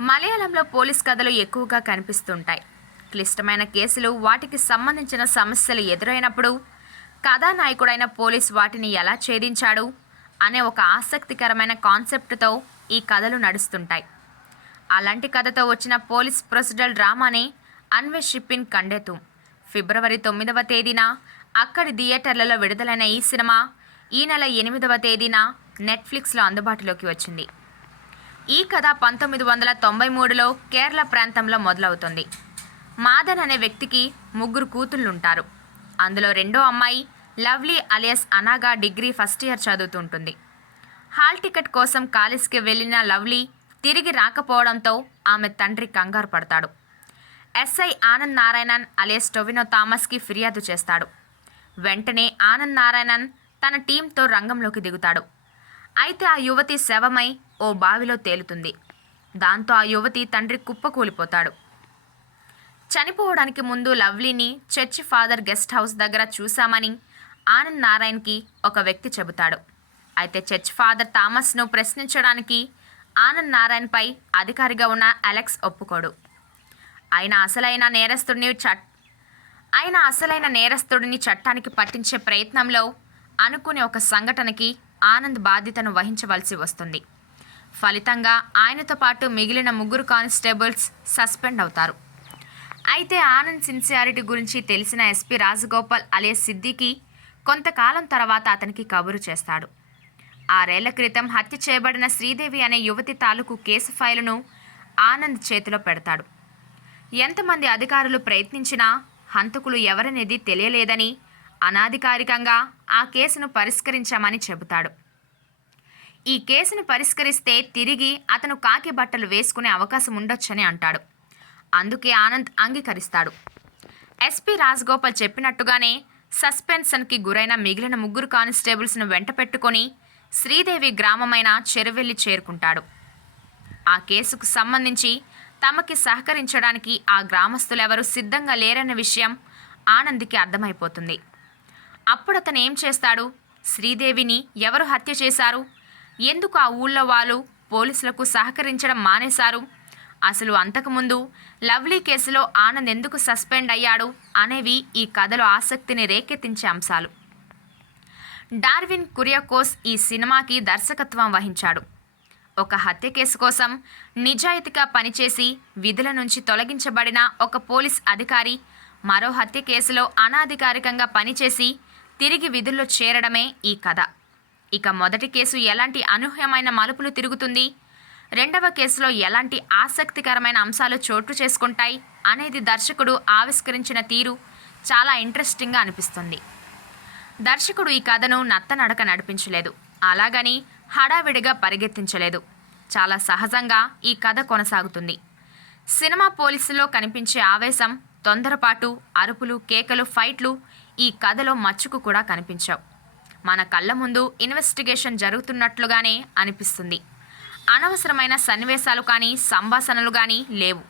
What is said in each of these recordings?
మలయాళంలో పోలీస్ కథలు ఎక్కువగా కనిపిస్తుంటాయి. క్లిష్టమైన కేసులు వాటికి సంబంధించిన సమస్యలు ఎదురైనప్పుడు కథానాయకుడైన పోలీస్ వాటిని ఎలా ఛేదించాడు అనే ఒక ఆసక్తికరమైన కాన్సెప్ట్తో ఈ కథలు నడుస్తుంటాయి. అలాంటి కథతో వచ్చిన పోలీస్ ప్రొసీడల్ డ్రామానే అన్వేషిప్పిన్ కండెతు. ఫిబ్రవరి తొమ్మిదవ తేదీన అక్కడి థియేటర్లలో విడుదలైన ఈ సినిమా ఈ నెల ఎనిమిదవ తేదీన నెట్ఫ్లిక్స్లో అందుబాటులోకి వచ్చింది. ఈ కథ పంతొమ్మిది వందల తొంభై మూడులో కేరళ ప్రాంతంలో మొదలవుతుంది. మాదన్ అనే వ్యక్తికి ముగ్గురు కూతుళ్ళుంటారు. అందులో రెండో అమ్మాయి లవ్లీ అలియస్ అనాగా డిగ్రీ ఫస్ట్ ఇయర్ చదువుతుంటుంది. హాల్ టికెట్ కోసం కాలేజ్కి వెళ్ళిన లవ్లీ తిరిగి రాకపోవడంతో ఆమె తండ్రి కంగారు పడతాడు. ఎస్ఐ ఆనంద్ నారాయణన్ అలియస్ టొవినో థామస్కి ఫిర్యాదు చేస్తాడు. వెంటనే ఆనంద్ నారాయణన్ తన టీంతో రంగంలోకి దిగుతాడు. అయితే ఆ యువతి శవమై ఓ బావిలో తేలుతుంది. దాంతో ఆ యువతి తండ్రి కుప్పకూలిపోతాడు చనిపోవడానికి ముందు లవ్లీని చర్చి ఫాదర్ గెస్ట్ హౌస్ దగ్గర చూశామని ఆనంద్ నారాయణ్కి ఒక వ్యక్తి చెబుతాడు. అయితే చర్చ్ ఫాదర్ థామస్ను ప్రశ్నించడానికి ఆనంద్ నారాయణ్పై అధికారిగా ఉన్న అలెక్స్ ఒప్పుకోడు. ఆయన అసలైన నేరస్తుడిని చట్ ఆయన అసలైన నేరస్తుడిని చట్టానికి పట్టించే ప్రయత్నంలో అనుకునే ఒక సంఘటనకి ఆనంద్ బాధ్యతను వహించవలసి వస్తుంది. ఫలితంగా ఆయనతో పాటు మిగిలిన ముగ్గురు కానిస్టేబుల్స్ సస్పెండ్ అవుతారు. అయితే ఆనంద్ సిన్సియారిటీ గురించి తెలిసిన ఎస్పీ రాజగోపాల్ అలే సిద్దికి కొంతకాలం తర్వాత అతనికి కబురు చేస్తాడు. ఆరేళ్ళ క్రితం హత్య చేయబడిన శ్రీదేవి అనే యువతి తాలూకు కేసు ఫైలును ఆనంద్ చేతిలో పెడతాడు. ఎంతమంది అధికారులు ప్రయత్నించినా హంతకులు ఎవరనేది తెలియలేదని అనాధికారికంగా ఆ కేసును పరిష్కరించామని చెబుతాడు. ఈ కేసును పరిష్కరిస్తే తిరిగి అతను కాకి బట్టలు వేసుకునే అవకాశం ఉండొచ్చని అంటాడు. అందుకే ఆనంద్ అంగీకరిస్తాడు. ఎస్పీ రాజగోపాల్ చెప్పినట్టుగానే సస్పెన్షన్కి గురైన మిగిలిన ముగ్గురు కానిస్టేబుల్స్ను వెంట పెట్టుకొని శ్రీదేవి గ్రామమైన చెరువెల్లి చేరుకుంటాడు. ఆ కేసుకు సంబంధించి తమకి సహకరించడానికి ఆ గ్రామస్తులెవరూ సిద్ధంగా లేరన్న విషయం ఆనంద్కి అర్థమైపోతుంది. అప్పుడు అతను ఏం చేస్తాడు? శ్రీదేవిని ఎవరు హత్య చేశారు? ఎందుకు ఆ ఊళ్ళో వాళ్ళు పోలీసులకు సహకరించడం మానేశారు? అసలు అంతకుముందు లవ్లీ కేసులో ఆనంద్ ఎందుకు సస్పెండ్ అయ్యాడు అనేవి ఈ కథలో ఆసక్తిని రేకెత్తించే అంశాలు. డార్విన్ కురియాకోస్ ఈ సినిమాకి దర్శకత్వం వహించాడు. ఒక హత్య కేసు కోసం నిజాయితీగా పనిచేసి విధుల నుంచి తొలగించబడిన ఒక పోలీస్ అధికారి మరో హత్య కేసులో అనాధికారికంగా పనిచేసి తిరిగి విధుల్లో చేరడమే ఈ కథ. ఇక మొదటి కేసు ఎలాంటి అనూహ్యమైన మలుపులు తిరుగుతుంది? రెండవ కేసులో ఎలాంటి ఆసక్తికరమైన అంశాలు చోటు చేసుకుంటాయి? అనేది దర్శకుడు ఆవిష్కరించిన తీరు చాలా ఇంట్రెస్టింగ్గా అనిపిస్తుంది. దర్శకుడు ఈ కథను నత్తనడక నడిపించలేదు. అలాగని హడావిడిగా పరిగెత్తించలేదు. చాలా సహజంగా ఈ కథ కొనసాగుతుంది. సినిమా పోలీసులో కనిపించే ఆవేశం తొందరపాటు అరుపులు కేకలు ఫైట్లు ఈ కథలో మచ్చుకు కూడా కనిపించావు. మన కళ్ళ ముందు ఇన్వెస్టిగేషన్ జరుగుతున్నట్లుగానే అనిపిస్తుంది. అనవసరమైన సన్నివేశాలు కానీ సంభాషణలు కానీ లేవు.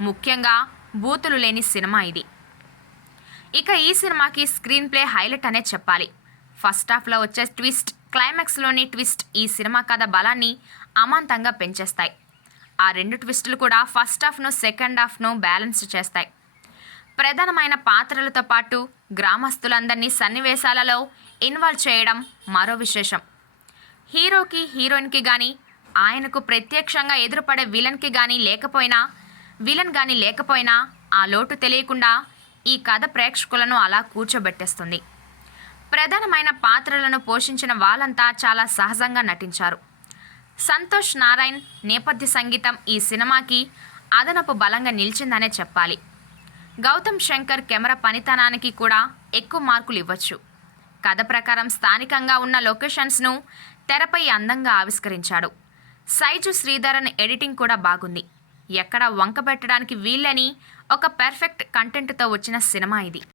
ముఖ్యంగా బూతులు లేని సినిమా ఇది. ఇక ఈ సినిమాకి స్క్రీన్ ప్లే హైలైట్ అనే చెప్పాలి. ఫస్ట్ హాఫ్లో వచ్చే ట్విస్ట్ క్లైమాక్స్లోని ట్విస్ట్ ఈ సినిమా కథ బలాన్ని అమాంతంగా పెంచేస్తాయి. ఆ రెండు ట్విస్టులు కూడా ఫస్ట్ హాఫ్ను సెకండ్ హాఫ్ను బ్యాలెన్స్ చేస్తాయి. ప్రధానమైన పాత్రలతో పాటు గ్రామస్తులందరినీ సన్నివేశాలలో ఇన్వాల్వ్ చేయడం మరో విశేషం. హీరోకి హీరోయిన్కి కానీ ఆయనకు ప్రత్యక్షంగా ఎదురుపడే విలన్కి కానీ లేకపోయినా విలన్ కానీ లేకపోయినా ఆ లోటు తెలియకుండా ఈ కథ ప్రేక్షకులను అలా కూర్చోబెట్టేస్తుంది. ప్రధానమైన పాత్రలను పోషించిన వాళ్ళంతా చాలా సహజంగా నటించారు. సంతోష్ నారాయణ్ నేపథ్య సంగీతం ఈ సినిమాకి అదనపు బలంగా నిలిచిందనే చెప్పాలి. గౌతమ్ శంకర్ కెమెరా పనితనానికి కూడా ఎక్కువ మార్కులు ఇవ్వచ్చు. కథ ప్రకారం స్థానికంగా ఉన్న లొకేషన్స్ను తెరపై అందంగా ఆవిష్కరించాడు. సైజు శ్రీధరన్ ఎడిటింగ్ కూడా బాగుంది. ఎక్కడ వంక పెట్టడానికి ఒక పెర్ఫెక్ట్ కంటెంట్తో వచ్చిన సినిమా ఇది.